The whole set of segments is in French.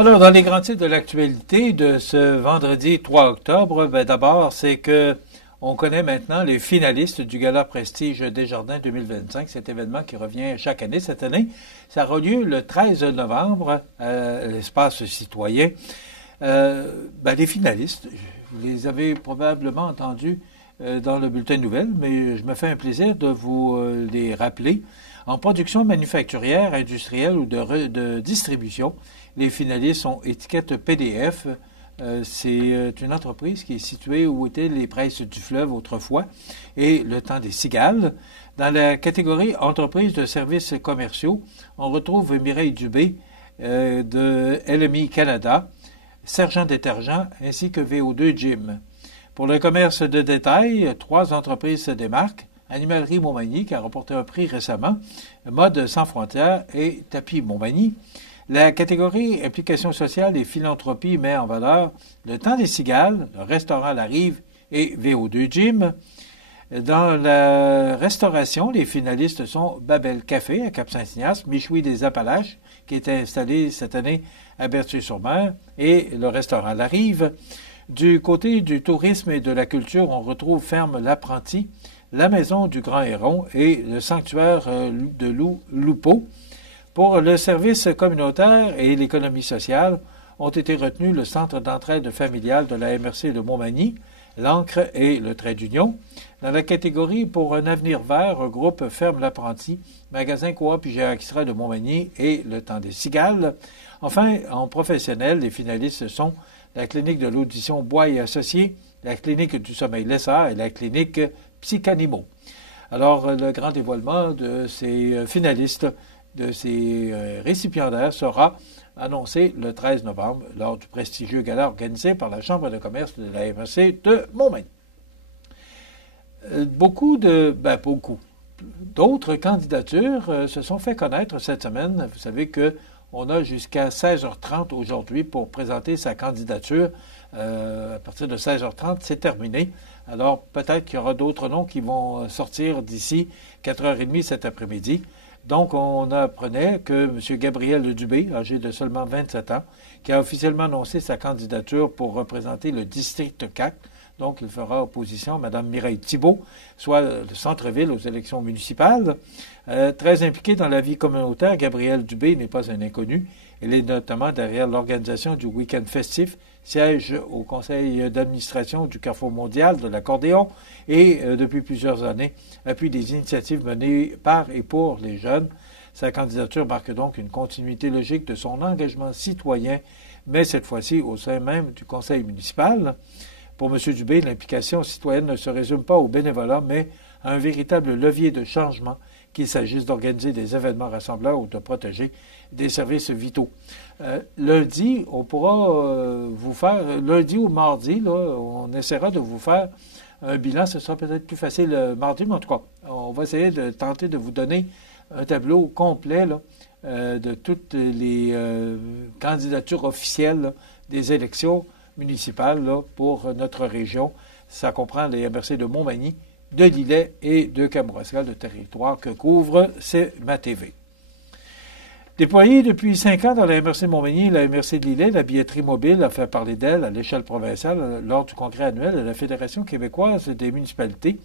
Alors, dans les grands titres de l'actualité de ce vendredi 3 octobre, d'abord, c'est que on connaît maintenant les finalistes du Gala Prestige Desjardins 2025, cet événement qui revient chaque année. Cette année, ça aura lieu le 13 novembre à l'espace citoyen. Les finalistes, vous les avez probablement entendus dans le bulletin de nouvelles, mais je me fais un plaisir de vous les rappeler. En production manufacturière, industrielle ou de distribution, les finalistes sont Étiquette PDF. C'est une entreprise qui est située où étaient les presses du fleuve autrefois et le temps des cigales. Dans la catégorie entreprise de services commerciaux, on retrouve Mireille Dubé de LMI Canada, Sergent Détergent ainsi que VO2 Gym. Pour le commerce de détail, 3 entreprises se démarquent. Animalerie Montmagny, qui a remporté un prix récemment, Mode Sans Frontières et Tapis Montmagny. La catégorie Implication sociale et philanthropie met en valeur le temps des cigales, le restaurant La Rive et VO2 Gym. Dans la restauration, les finalistes sont Babel Café à Cap-Saint-Ignace, Michoui des Appalaches, qui est installé cette année à Berthier-sur-Mer, et le restaurant La Rive. Du côté du tourisme et de la culture, on retrouve Ferme l'Apprenti, la Maison du Grand Héron et le sanctuaire de Loupeau. Pour le service communautaire et l'économie sociale, ont été retenus le Centre d'entraide familiale de la MRC de Montmagny, l'Ancre et le Trait d'Union. Dans la catégorie Pour un avenir vert, regroupe Ferme l'Apprenti, Magasin Coop IGA Extra de Montmagny et le Temps des Cigales. Enfin, en professionnel, les finalistes sont la Clinique de l'audition Bois et Associés, la Clinique du sommeil Lessard et la Clinique Psychanimo. Alors, le grand dévoilement de ces finalistes, de ces récipiendaires sera annoncé le 13 novembre lors du prestigieux gala organisé par la Chambre de commerce de la MRC de Montmagny. Beaucoup d'autres candidatures se sont fait connaître cette semaine. Vous savez qu'on a jusqu'à 16h30 aujourd'hui pour présenter sa candidature. À partir de 16h30, c'est terminé. Alors, peut-être qu'il y aura d'autres noms qui vont sortir d'ici 4h30 cet après-midi. Donc, on apprenait que M. Gabriel Dubé, âgé de seulement 27 ans, qui a officiellement annoncé sa candidature pour représenter le district 4, donc il fera opposition à Mme Mireille Thibault, soit le centre-ville aux élections municipales. Très impliqué dans la vie communautaire, Gabriel Dubé n'est pas un inconnu. Il est notamment derrière l'organisation du week-end festif, siège au conseil d'administration du Carrefour mondial de l'accordéon et depuis plusieurs années appuie des initiatives menées par et pour les jeunes. Sa candidature marque donc une continuité logique de son engagement citoyen, mais cette fois-ci au sein même du conseil municipal. Pour M. Dubé, l'implication citoyenne ne se résume pas au bénévolat, mais à un véritable levier de changement, qu'il s'agisse d'organiser des événements rassembleurs ou de protéger des services vitaux. Lundi, on pourra vous faire, lundi ou mardi, là, on essaiera de vous faire un bilan. Ce sera peut-être plus facile mardi, mais en tout cas, on va essayer de tenter de vous donner un tableau complet là, de toutes les candidatures officielles là, des élections municipales là, pour notre région. Ça comprend les MRC de Montmagny, de Lillet et de Kamouraska, le territoire que couvre ma TV. Déployée depuis 5 ans dans la MRC de Montmagny et la MRC de Lillet, la billetterie mobile a fait parler d'elle à l'échelle provinciale lors du congrès annuel de la Fédération québécoise des municipalités.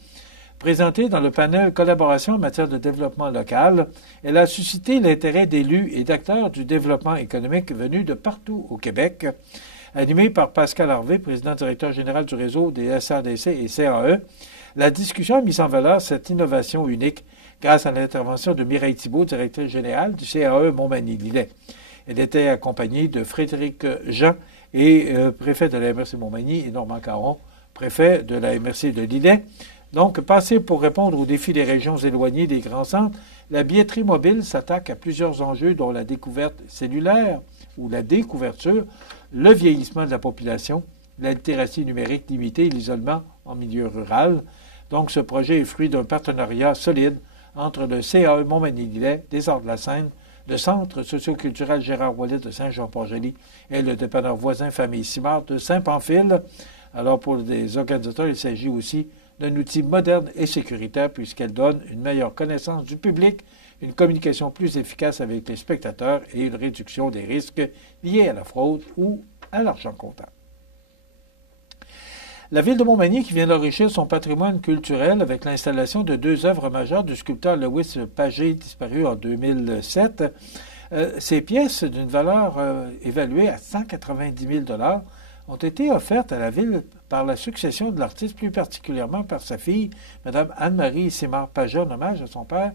Présentée dans le panel Collaboration en matière de développement local, elle a suscité l'intérêt d'élus et d'acteurs du développement économique venus de partout au Québec. Animée par Pascal Harvey, président-directeur général du réseau des SRDC et CAE, la discussion a mis en valeur cette innovation unique grâce à l'intervention de Mireille Thibault, directrice générale du CAE Montmagny-Lillet. Elle était accompagnée de Frédéric Jean, préfet de la MRC Montmagny, et Normand Caron, préfet de la MRC de Lillet. Donc, passé pour répondre aux défis des régions éloignées des grands centres, la billetterie mobile s'attaque à plusieurs enjeux dont la découverte cellulaire ou la découverture, le vieillissement de la population, la littératie numérique limitée et l'isolement en milieu rural. Donc, ce projet est fruit d'un partenariat solide entre le CAE Montmagny-Lillet, des Arts de la Seine, le Centre socioculturel Gérard Ouellet de Saint-Jean-Port-Joli et le dépanneur voisin Famille Simard de Saint-Pamphile. Alors, pour les organisateurs, il s'agit aussi d'un outil moderne et sécuritaire puisqu'elle donne une meilleure connaissance du public, une communication plus efficace avec les spectateurs et une réduction des risques liés à la fraude ou à l'argent comptant. La ville de Montmagny qui vient d'enrichir son patrimoine culturel avec l'installation de 2 œuvres majeures du sculpteur Louis Pagé, disparu en 2007. Ces pièces, d'une valeur évaluée à 190 000 $ ont été offertes à la ville par la succession de l'artiste, plus particulièrement par sa fille, Mme Anne-Marie Simard-Pagé, en hommage à son père.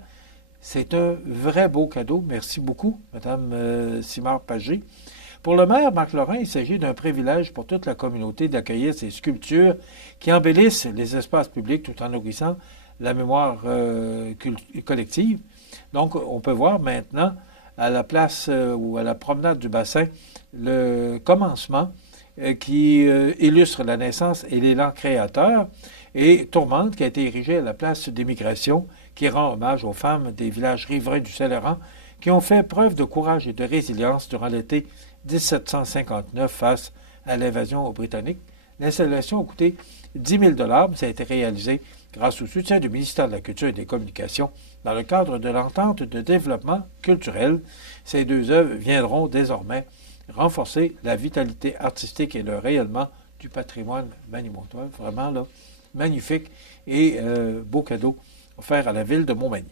C'est un vrai beau cadeau. Merci beaucoup, Mme Simard-Pagé. Pour le maire Marc Lorrain, il s'agit d'un privilège pour toute la communauté d'accueillir ces sculptures qui embellissent les espaces publics tout en nourrissant la mémoire collective. Donc, on peut voir maintenant à la place ou à la promenade du bassin le commencement qui illustre la naissance et l'élan créateur, et Tourmente qui a été érigée à la place des migrations qui rend hommage aux femmes des villages riverains du Saint-Laurent qui ont fait preuve de courage et de résilience durant l'été 1759 face à l'invasion britannique. L'installation a coûté 10 000 $. Ça a été réalisé grâce au soutien du ministère de la Culture et des Communications dans le cadre de l'entente de développement culturel. Ces 2 œuvres viendront désormais renforcer la vitalité artistique et le rayonnement du patrimoine manimontois. Vraiment, là, magnifique et beau cadeau offert à la ville de Montmagny.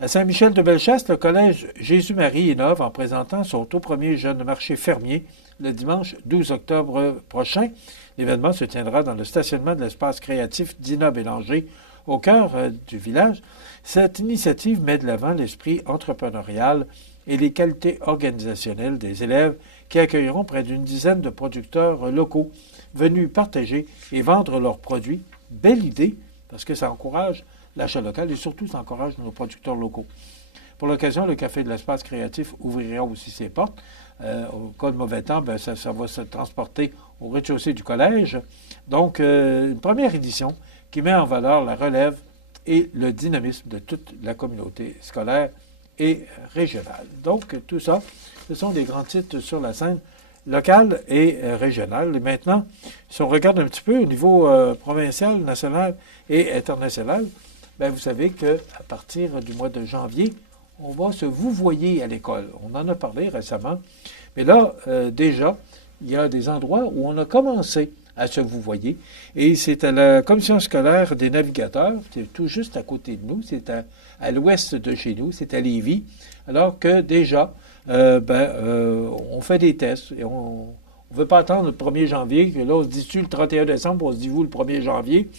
À Saint-Michel-de-Bellechasse, le collège Jésus-Marie innove en présentant son tout premier jeune marché fermier le dimanche 12 octobre prochain. L'événement se tiendra dans le stationnement de l'espace créatif Dina Bélanger, au cœur du village. Cette initiative met de l'avant l'esprit entrepreneurial et les qualités organisationnelles des élèves qui accueilleront près d'une dizaine de producteurs locaux venus partager et vendre leurs produits. Belle idée, parce que ça encourage l'achat local et surtout ça encourage nos producteurs locaux. Pour l'occasion, le Café de l'espace créatif ouvrira aussi ses portes. Au cas de mauvais temps, ça va se transporter au rez-de-chaussée du collège. Donc, une première édition qui met en valeur la relève et le dynamisme de toute la communauté scolaire et régionale. Donc, tout ça, ce sont des grands titres sur la scène locale et régionale. Et maintenant, si on regarde un petit peu au niveau provincial, national et international, vous savez qu'à partir du mois de janvier, on va se vouvoyer à l'école. On en a parlé récemment. Mais là, déjà, il y a des endroits où on a commencé à se vouvoyer. Et c'est à la commission scolaire des navigateurs, c'est tout juste à côté de nous, c'est à l'ouest de chez nous, c'est à Lévis. Alors que déjà, on fait des tests et on ne veut pas attendre le 1er janvier, que là, on se dit-tu le 31 décembre, on se dit vous le 1er janvier.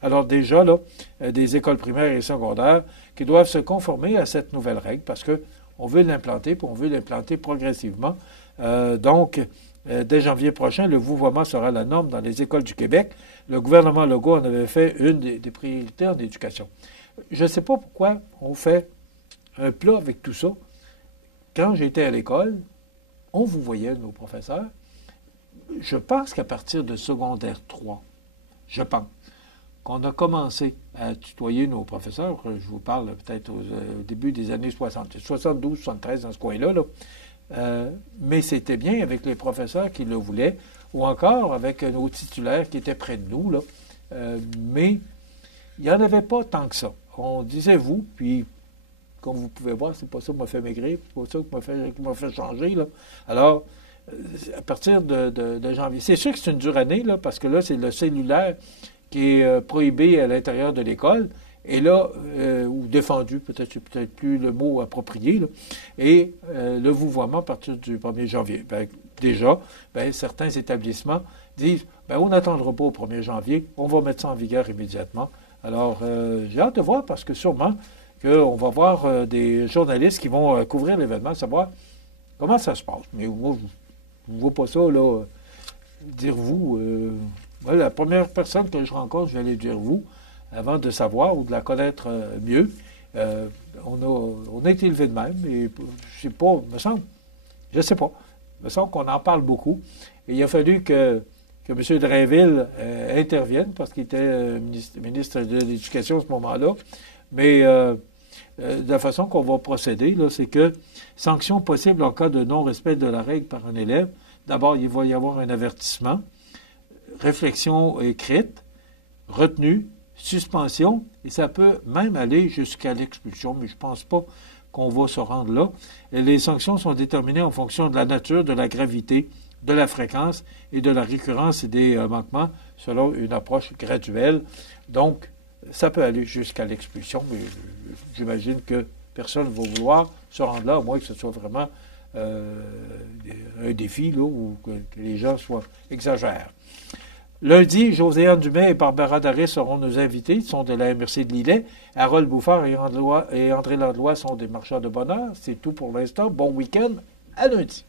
Alors déjà, là, des écoles primaires et secondaires qui doivent se conformer à cette nouvelle règle parce qu'on veut l'implanter, puis on veut l'implanter progressivement. Donc, dès janvier prochain, le vouvoiement sera la norme dans les écoles du Québec. Le gouvernement Legault en avait fait une des priorités en éducation. Je ne sais pas pourquoi on fait un plat avec tout ça. Quand j'étais à l'école, on vouvoyait nos professeurs. Je pense qu'à partir de secondaire 3, je pense, qu'on a commencé à tutoyer nos professeurs. Je vous parle peut-être au début des années 60, 72, 73, dans ce coin-là. Mais c'était bien avec les professeurs qui le voulaient, ou encore avec nos titulaires qui étaient près de nous. Mais il n'y en avait pas tant que ça. On disait vous, puis comme vous pouvez voir, c'est pas ça qui m'a fait maigrir, c'est pas ça qui m'a fait changer. Alors, à partir de janvier, c'est sûr que c'est une dure année, parce que là, c'est le cellulaire qui est prohibé à l'intérieur de l'école, et là, ou défendu, peut-être c'est peut-être plus le mot approprié, et le vouvoiement à partir du 1er janvier. Déjà, certains établissements disent, on n'attendra pas au 1er janvier, on va mettre ça en vigueur immédiatement. Alors, j'ai hâte de voir, parce que sûrement qu'on va voir des journalistes qui vont couvrir l'événement, savoir comment ça se passe. Mais moi, je ne vois pas ça, là, dire vous... la première personne que je rencontre, je vais aller dire vous, avant de savoir ou de la connaître mieux. On a été élevé de même, et je sais pas, me semble, je sais pas, me semble qu'on en parle beaucoup. Et il a fallu que M. Drainville intervienne, parce qu'il était ministre de l'Éducation à ce moment-là. Mais de la façon qu'on va procéder, là, c'est que sanction possible en cas de non-respect de la règle par un élève. D'abord, il va y avoir un avertissement, réflexion écrite, retenue, suspension, et ça peut même aller jusqu'à l'expulsion, mais je ne pense pas qu'on va se rendre là. Et les sanctions sont déterminées en fonction de la nature, de la gravité, de la fréquence et de la récurrence des manquements selon une approche graduelle. Donc, ça peut aller jusqu'à l'expulsion, mais j'imagine que personne ne va vouloir se rendre là, à moins que ce soit vraiment un défi là, ou que les gens exagèrent. Lundi, Josiane Dumais et Barbara Darré seront nos invités. Ils sont de la MRC de Lillet. Harold Bouffard et André Landlois sont des marchands de bonheur. C'est tout pour l'instant. Bon week-end. À lundi.